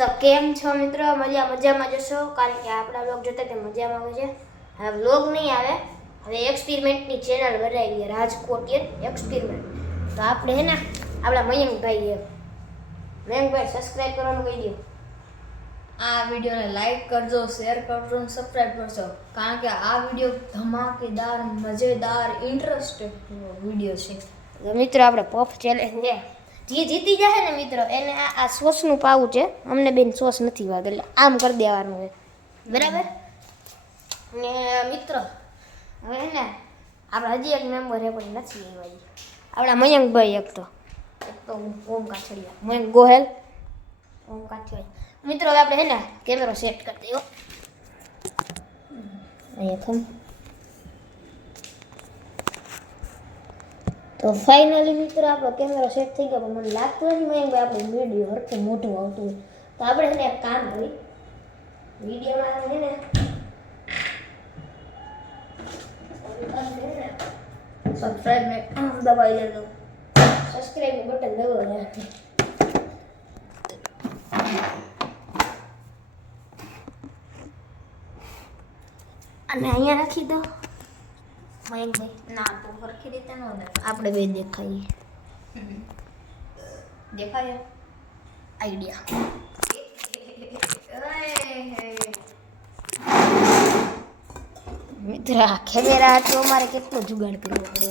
તો કેમ છો મિત્રો? મજામાં જશો, કારણ કે આપણા વ્લોગ જોતા તે મજામાં આવે છે. હવે વ્લોગ નહીં આવે, હવે એક્સપેરિમેન્ટની ચેનલ બનાવી રાજકોટિયન એક્સપેરિમેન્ટ. તો આપણે હે ને આપણા મયંકભાઈ સબસ્ક્રાઈબ કરવાનું કહી દો. આ વિડીયોને લાઈક કરજો, શેર કરજો અને સબસ્ક્રાઈબ કરજો, કારણ કે આ વિડીયો ધમાકેદાર, મજેદાર, ઇન્ટરેસ્ટિંગ વિડીયો છે. તો મિત્રો આપણે પફ ચેલેન્જ છે, જે જીતી જશે ને મિત્રો એને આ સોસનું પાવું છે. અમને બેન સોસ નથી વાગ, એટલે આમ કરી દેવાનું છે, બરાબર ને મિત્રો? હવે ને આપણે હજી એક મેમ્બર છે પણ નથી આવ્યા, આપણા મયંકભાઈ. એક તો ઓમ કાછડિયા, મયંક ગોહેલ, ઓમ કાછડિયા. મિત્રો હવે આપણે હે ને કેમેરો સેટ કરી દઈએ. અહીંયા થમ. તો ફાઇનલી મિત્રો આપણો કેમેરો સેટ થઈ ગયો, પણ મને લાગતું નથી મયંકભાઈ આપણે વિડીયો હરખું મોઢું આવતું હોય. તો આપણે એને એક કામ કરી, વિડીયોમાં છે ને સબસ્ક્રાઈબ દબાવી દેજો, સબસ્ક્રાઇબ બટન દબાવો. અને અહીંયા રાખી દો મયંકભાઈ. ના તો સરખી રીતે ન દેખાય. આપણે બે દેખાઈએ, દેખાય આઈડિયા. મિત્ર આ કેમેરા હતો અમારે કેટલો જુગાડ કરવો પડે.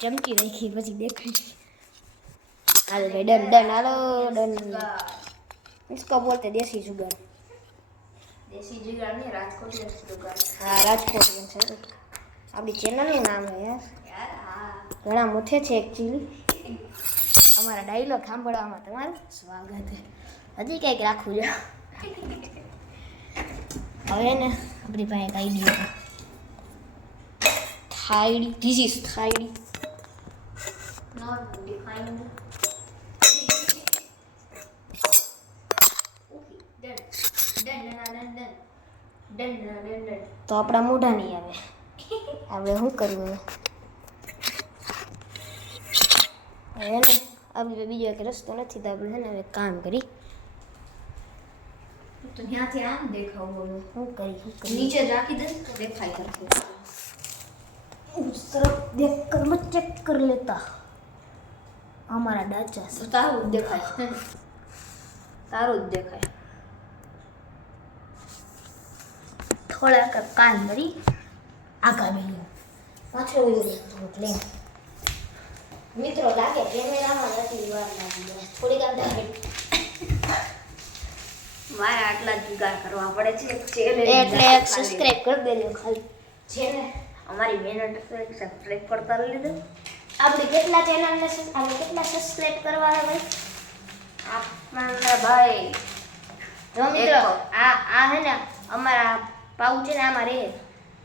ચમકી રાખી પછી દેખાય. હાલો ભાઈ ડન ડન, હાલો ડન. इसको बोलते देसी जुगाड़. દેશી જુગાડ નહીં, રાજકોટી જુગાડ. હા રાજકોટ છે. આપણી ચેનલનું નામ છે યાર. હા ઘણા મોટે છે એકચ્યુઅલી. અમારા ડાયલોગ સાંભળવામાં તમારું સ્વાગત છે. હજી કંઈક રાખવું છે. હવે ને આપણી પાસે એક આઈડિયા. થાઈડી, ધીસ ઇઝ થાઈડી. Not defined. તો આપણા મોઢા નહીં આવે. હવે શું કરવું? હવે ને આપણે બીજો એક રસ્તો નથી, તો આપણે છે ને હવે કામ કરી. તો ત્યાંથી આમ દેખાવું બોલો. શું કરી નીચે જ રાખી દે તો દેખાય સરખું. उस तरफ देख कर मैं चेक कर लेता. हमारा डाचा તો તારું જ દેખાય, તારું જ દેખાય. थोड़ा कर कान करी आगा बेलो पाछो એટલે મિત્રો લાગે કેમેરામાં નથી વાર લાગી જાય થોડી કામ લાગે. મારે આટલા જ જુગાડ કરવા પડે છે. એટલે સબસ્ક્રાઇબ કરી દેજો ખાલી. છે ને અમારી મહેનત સબસ્ક્રાઇબ કરતા લીધો. આપણે કેટલા ચેનલને આપણે કેટલા સબસ્ક્રાઇબ કરવા હે ભાઈ? આપણા ભાઈ જો મિત્રો આ હે ને અમારા પાઉચ છે ને આમાં રહે.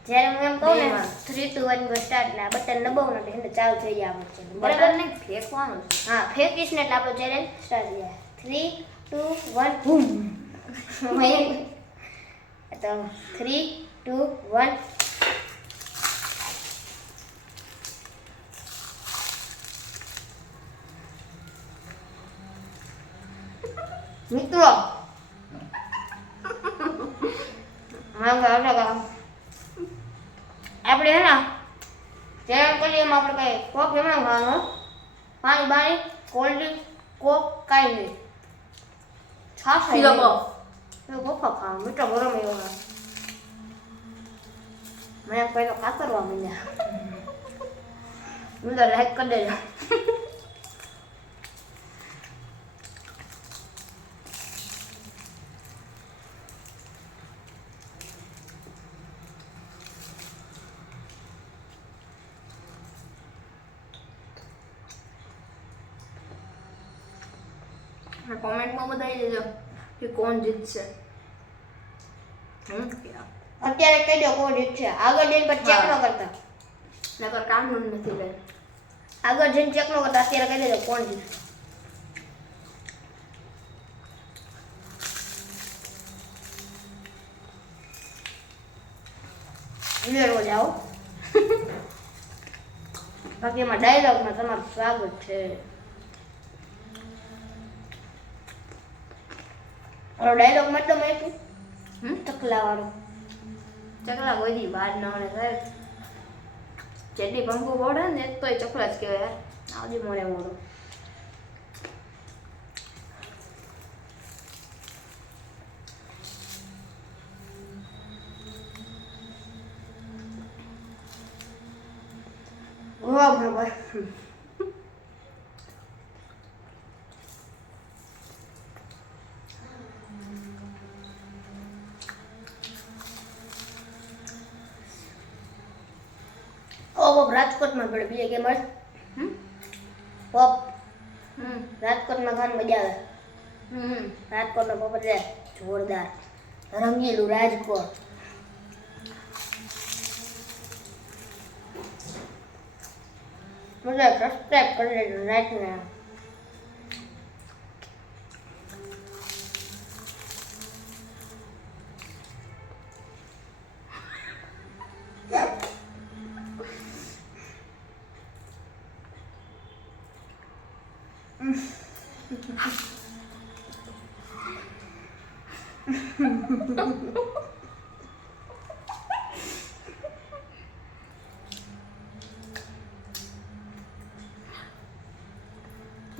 જ્યારે હું એમ કહું ને 3 2 1 ગો સ્ટાર્ટ, એટલે આ બટન દબાવું ને એટલે ચાલુ થઈ જાય આપણું ચેનલ. બરાબર ને ફેંકવાનું. હા ફેંકીશ ને એટલે આપણો ચેનલ સ્ટાર્ટ થઈ જાય. 3 2 1 બૂમ. તો 3 2 1. મિત્રો આપણે હે ને જેમ કરીએ એમ આપણે કઈ કોક એમાં ખાવાનો, પાણી બાણી કોલ્ડ ડ્રિંક કોક કાંઈ નહીં. છાશ પીલો કોક. કોફા ખાવા મીઠો ગરમ એવો. મેં પહેલો કાતરવા માંડ્યા. હું તો લાઈક કરી દેજો. કોમેન્ટમાં બતાવી દેજો કે કોણ જીતશે. અત્યારે કહી દો કોણ જીતશે. આગળ જઈને પછી ચેક ન કરતા, નકર કામનું નથી લે. આગળ જઈને ચેક ન કરતા અત્યારે કહી દેજો કોણ જીતશે. ઉમેરવો જાઓ. બાકી એમાં ડાયલોગમાં તમારું સ્વાગત છે. ઓલો ડાયલોગ મતલબ મેં હમ ચકલા વાળો. ચકલા કોઈ દી બહાર ન મળે સાહેબ. જેટલી પંખો પડે ને તોય ચકલા જ કહેવાય યાર. આવડી મોડે મોડું. વાહ ભાઈ. ઓ રાજકોટમાં પડે બીજે કે મળે હમ પોપ હમ રાજકોટમાં ખાવાની મજા આવે. હમ રાજકોટનો પોપ એટલે જોરદાર રંગીલું રાજકોટ. મને સબસ્ક્રાઇબ કરી દેજો રાઈટને.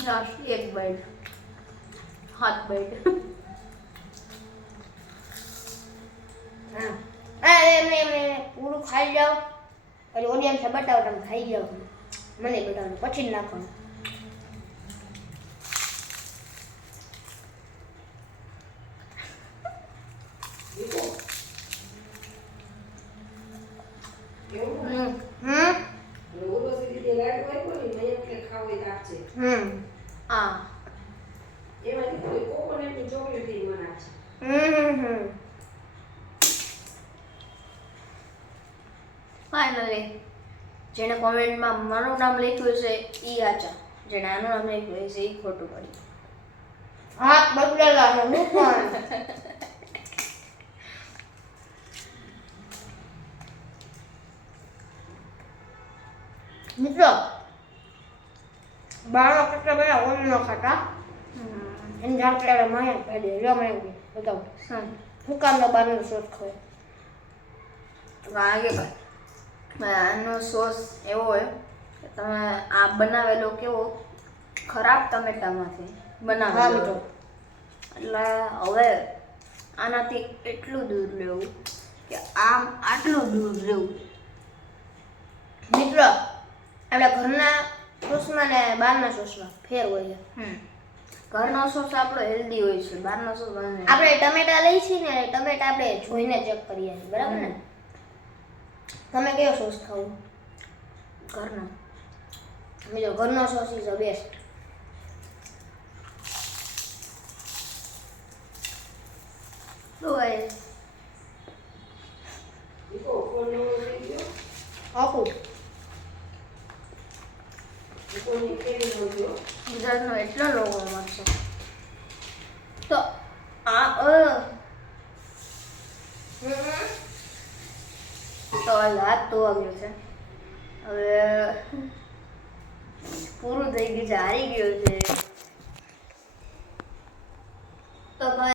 લાસ્ટ એક બાઈટ હાથ બાઈટ હા એમને પૂરું ખાઈ જાઓ પછી ઓડિયન્સને બતાવો તમે ખાઈ જાઓ. મને બતાવો પછી જ નાખવાનું. આ ફાઇનલી જેણે કોમેન્ટમાં મારું નામ લખ્યું છે એ આચા, જેણે આનું નામ લખ્યું છે એ ખોટું પડ્યું. હાથ બદલેલા છે હું પણ. મિત્રો બાળો કેટલા બધા ઓન ન ખાતા એને જાણતા માયા પહેલે રમાય બતાવો શું હું કામનો બારનો શોખ ખવાય. કારણ કે આનો સોસ એવો હોય કે તમે આ બનાવેલો કેવો ખરાબ ટમેટામાંથી હા બનાવેલો મિત્રો. એટલે હવે આનાથી એટલું દૂર રહેવું કે આમ આટલું દૂર રહેવું. મિત્રો આપણે ઘરના સોસમાં ને બહારના સોસમાં ફેર હોય છે. ઘરનો સોસ આપણો હેલ્ધી હોય છે, બહારનો સોસ આપણે ટમેટા લઈ છીએ ને ટમેટા આપણે જોઈને ચેક કરીએ છીએ બરાબર ને. તમે કયો સોસ ખાવો? ઘરનો. મિત્રો ઘરનો સોસ ઇઝ ધ બેસ્ટ. તો આપું ગુજરાતનો એટલો લોકો મળશે તો આ તો હાથ ધોવા ગયો છે. હવે પૂરું થઈ ગયું છે, હારી ગયો છે. તો